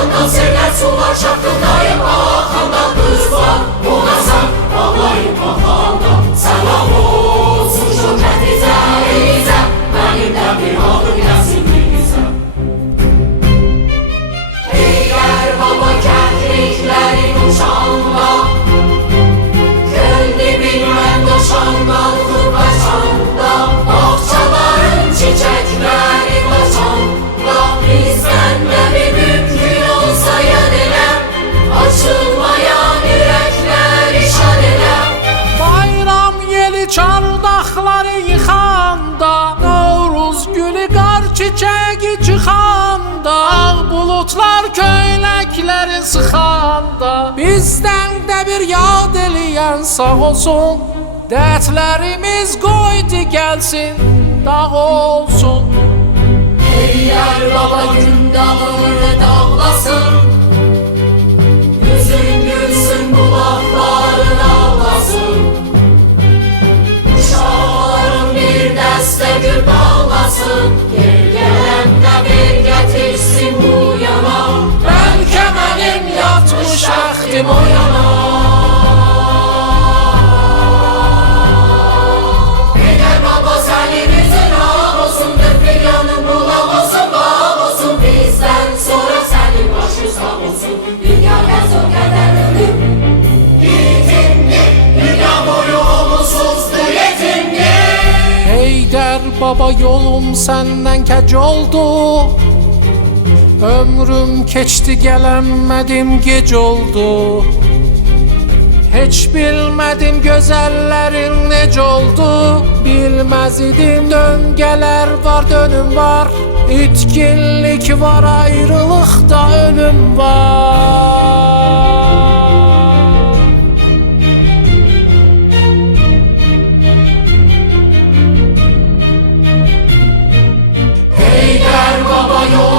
Dağından seller sular şarkındayım akanda kızlar. Ona sen ağlayıp bakanda selam olsun şöhretize ize. Benimden bir adım gelsin bize. Eğer baba kentliklerin uçanda göl dibinden doşandan kırbaçanda bahçelerin çiçekleri başanda bizden de bir mümkün olsa yanına açılmayan yürekleri şad ile. Bayram yeli çardaqları yıxanda, Novruz gülü qar çiçəyi çıxanda, bulutlar köynəkləri sıxanda, bizdən də bir yad eləyən sağ olsun. Dərdlərimiz qoydu gəlsin, dağ olsun. Eğer baba gün dağını dağlasın, yüzün gülsün kulakların ağlasın. Uşaqların bir dəstə gül bağlasın, gel gelende bir getirsin bu yana. Bəlkə mənim yatmış əxtim o yana. Eğer baba senin yüzün ağ olsun, dört bir yanın bulak olsun, bağ olsun. Bizden sonra senin başı sağ olsun. Dünya yazı kadar ölüm yetimdir, dünya boyu oğulsuzdu yetimdir. Heydər baba yolum səndən kəc oldu, ömrüm keçdi gələnmədim gec oldu. Heç bilmədim gözəllərin necə oldu, bilməz idim döngələr var dönüm var, itkinlik var ayrılıqda ölüm var. Eğer baba yol